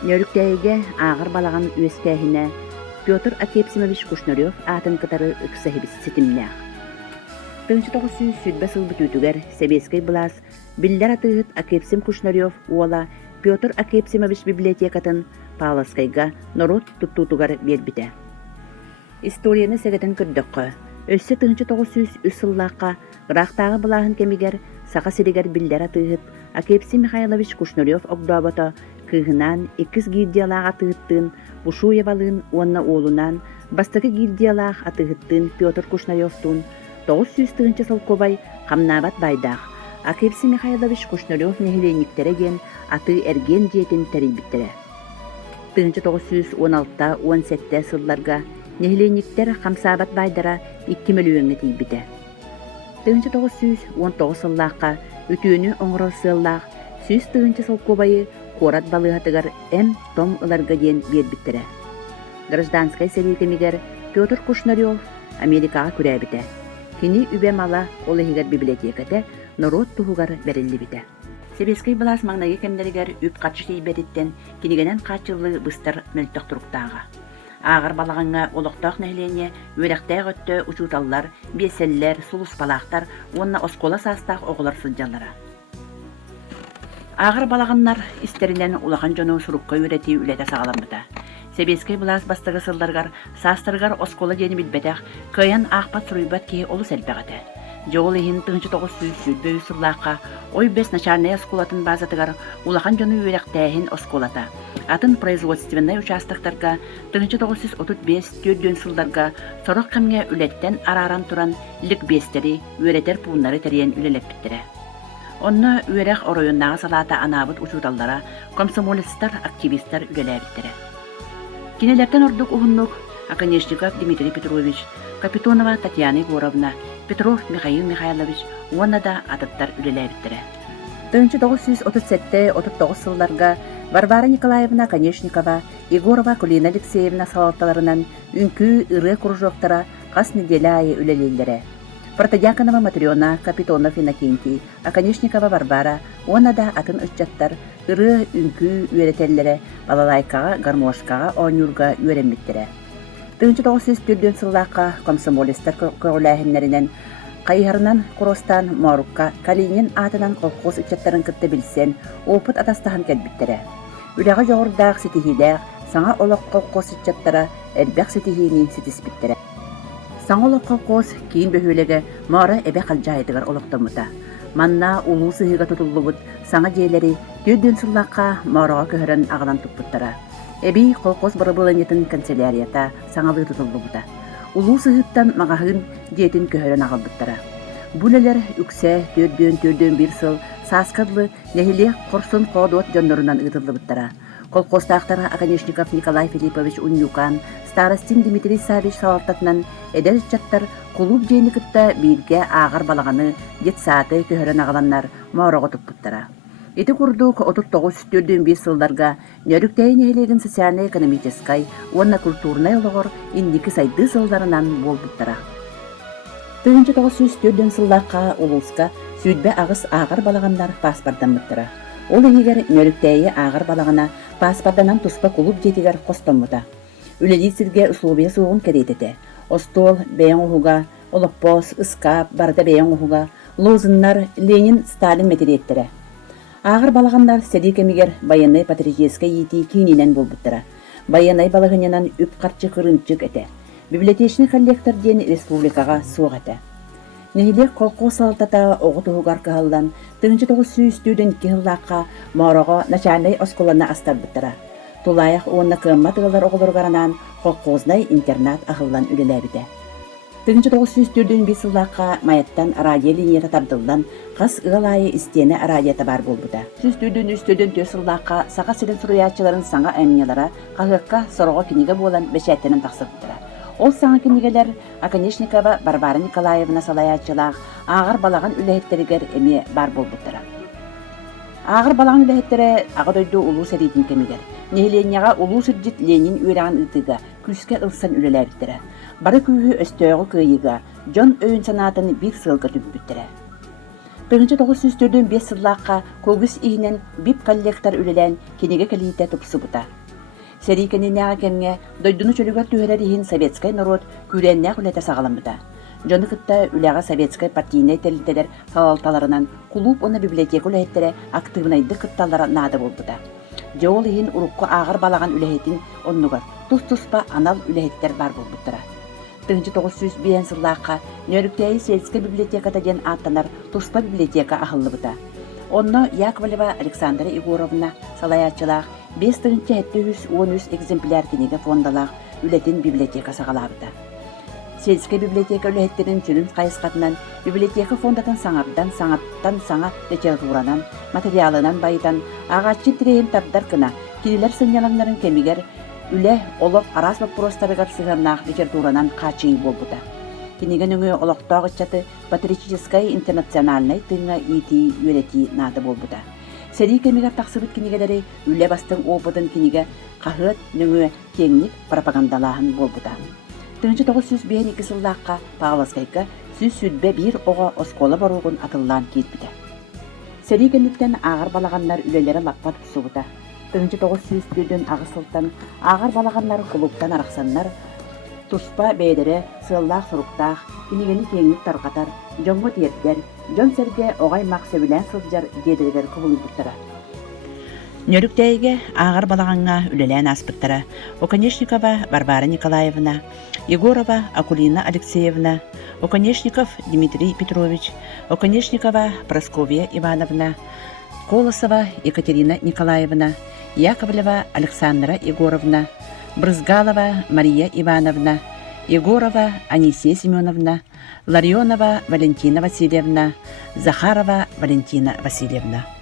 Нörüktәйге ағыр балаған үескәһинә Петр Акепсимович Кушнарев атын кытары ыксахибис ситимнәх. 1900 сүдбә сылбы түтүгәр Себескай Блас билләр атыгыт Акепсим Кушнарев уола Петр Акепсимович библиотекатын Павловскайга народ туттутугар бербите. Историяны сәгәтен көрдөккө. Өссө 1900 сыллакка Грахтагы булаһын кемигер сака сиригер билләр атыгыт Акепсим Михайлович Кушнарев огдобото кыгынан 2 гильдиялаах атыгыттын Бушуевалын уонна уолунан бастакы гильдиялаах атыгыттын Петр Кушнаревтун 900 сылкобай хамнабат байдах Акепсим Михайлович Кушнарев нехиленниктере ген аты эрген жетин терибиттере. 1916-17 сылларга нехиленниктер хамсабат байдара 2 миллионга тийбите. 1919 сыллаакка үтүүнү оңоро сыллаах 100 сылкобайы Корат балыгатыгар том ыларга ден бербиттере. Гражданскай сәрекемигер Петр Кушнарев Америкаға күрәбите. Кини үбе мала олығығар библиотекате народ туғығар бәрелі бите. Себескай Блас маңнайы кемдерігер үп қатшыты беріттен кинигенен қатшылы бұстар мөлтіқ тұруқтаға. Ағыр балағанға олықтақ нәхлене өрәқтәй ғөтті ұчуталлар, беселлер, сулус балақтар, онна оскола састақ оғылар сылжалара. Ағыр балағаннар истерінен улахан жону сурукка үйрети үләті сағаламыта. Себескай Блас бастығы сылдаргар, састыргар оскола дені білбетәқ, көйен ақпат сұруйбат кей олы сәлбәғаты. Жоғылыхин 1900 сүрбөй сұрлаққа, ой бес начальная осколатын базатыгар улахан жону үйректәйін осколата. Атын производственный участықтарға 1935 сылдарга сорық кәмге үлеттен араран туран лік бестері, үйретер пуынлары тәрен үлелеп біттірі. Онны үйерек оройыннаға салата анабыт учуталлара, комсомолистар, активистар үлеләбіттірі. Кинелерден ордук уғыннук Аконечников Дмитрий Петрович, Капитонова Татьяна Егоровна, Петров Михаил Михайлович, онна да атыттар үлеләбіттірі. 1937-39 сылларга Варвара Николаевна Конечникова, Егорова Кулина Алексеевна салатталарынан үнкі ыры кружоктара қас неделяйы үлелейлері. Протодяконова Матриона, Капитонов Иннокентий, Аконечникова Варвара, онна да атын үтчаттар ыры үнкі үйретеллері балалайкаға, гармошкаға, онюрга үйренметтері. 1904 сыллаққа комсомолистар көріләхінлерінен Қайғарынан Құростан Марукка Калинин атынан қолқос үтчаттарын кітті білсен, опыт атастағын кәлбіттері. Үләға жоғырдақ сетихиләқ, саңа олық қолқос үтчаттара әлбәқ сетихини сетіспіттері. Саңа олық қолқос кейін бөхөлігі мара әбә қалжайдығар олықтамыта. Манна улу сығыға тұтылы бұд, саңа дейлері дөйден сыллаққа мараға көхірін ағылан тұппыттара. Әбей қолқос бұрыбылынетін канцелярията саңалы тұтылы бұда. Улу сығыттан мағағын дейтін көхірін ағылбыттара. Бұлелер үксе төрден бір сыл саскадлы нәхіле құрсын қодуат жонларынан ұтылы бұттара. Қолқостақтары Аконечников Николай Филиппович Унюкан, Старостин Дмитрий Савич салаттатынан әдәл чаттар құлып жейні күтті бейілге ағыр балағаны детсаты көхірін ағыланнар маураға тұппыттара. Эти курдук 39-41 сылдарга нөрүктәй нәйлеген социально-экономическай, онна культурнай олығыр индики сайды сылдарынан болбыттара. 1904 сыллаққа улуска сүдбә ағыс ағыр балағандар паспорттан бұттара. Ол егер нөрүктәйі ағыр балағана паспорттанан туспа кулуп жетігер қостамыда. Үлелисірге условия суғын кәдететі. Остол, бәйін ұғыға, олықпос, ұскап, барда бәйін ұғыға, лозыннар, Ленин, Сталин мәтереттері. Ағыр балағандар сәді кемігер баянай патриотическа еті кейінінен болбыттыра. Баянай балағынынан үп қарчы қырынчык әті. Библиотечный коллектор ден республикаға суық әті. Нәхілер қолқо салтата оғы тұғығар кығалдан 1900-ден кеғыллаққа мараға начальный осколана астар бұттыра. Тулаяқ онына кымма тұғылар оғылырғаранан қолқознай интернат ағылдан үлеләбіді. 1904 сыллаққа майаттан радио линията табдылдан қас ұғалайы істені радията бар болбыда. 1904 сыллаққа сақа сілін сұруячыларын саңа әмнелара қағыққа сұрға кенеге болан бәшәттенін тақсырттыра. Ол саңа кенегелер Аконечникова Варвара Николаевна салаячылақ ағыр балаған үләйеттерігер әме бар болбыдыра. Ағыр балаған үләйеттері ағыдойды ұлу сәретін кемегер. Нехленияға ұлу сүрджет Ленин үйраған ұтыға күске ұлсан үлеләбіттірі. Бары күйі өстөғі күйіға, жон өйін санатын бір сылға түппіттірі. Тыгынчы 905 сыллаққа когус иінен бип коллектор үлелен кенеге калиите тупсубута. Серикенинеға кемге дойдуну чөлігер түхерерихин советскай народ күреннәк үлете сағаламыда. Жоны кытта үләға советскай партийне телителер салалталарынан кулуп оны библиотека үләхеттері активнайды кытталара нады болбуда. Жол иін урукку ағыр балаған үләхетін оннугар тус-туспа анал үләхеттер бар болбуттара. Тыгынчы 901 сыллаққа Нөріктәйі сельскай библиотеката ден аттанар туспа библиотека ахыллыбыта. Онно Яковлева Александра Егоровна салаячылақ 5-713 экземпляр кенеге фондалақ үлетін библиотека сағалабыта. Сельскай библиотека үлеттерін сүрін қайысқатынан библиотека фондатын саңардан саңа литературанан, материалынан байытан, ағачы тірейін табдар кына, кирилер сыняланларын кемигер үле олық арас вопростарыгар сығаннақ литературанан қачың болбыта. Кенеген өңі олықтағы чаты патриотическай интернациональный тыңа ити үйрети нады болбыта. Сери кемигер тақсыбыт кенегелері үле бастың опытын кенеге қағыт нөңі кеңнік пропагандалағын болбыта. Тыңчы 902 сыллаққа Павловскайка сүз-сүдбе бір оға оскола баруғын атыллан кетпіді. Сери кенеттен ағыр балағанлар үлелері лаппат құсыбыта. Тыңчы 904-ден ағысылтан ағыр балағанлар құлуптан арақсанлар туспа бәйдері сыллақ сұруқтақ, кенегені кеңлік тарқатар, жоңғы тиеттер, жон серге оғай мақсөбілен сылжар деділер құбылыптыра. Нөріктәйге ағыр балағанға үлелен аспыттара Оконечникова Варвара Николаевна, Егорова Акулина Алексеевна, Оконечников Дмитрий Петрович, Оконечникова Просковья Ивановна, Колосова Екатерина Николаевна, Яковлева Александра Егоровна, Брызгалова Мария Ивановна, Егорова Анисия Семеновна, Ларионова Валентина Васильевна, Захарова Валентина Васильевна.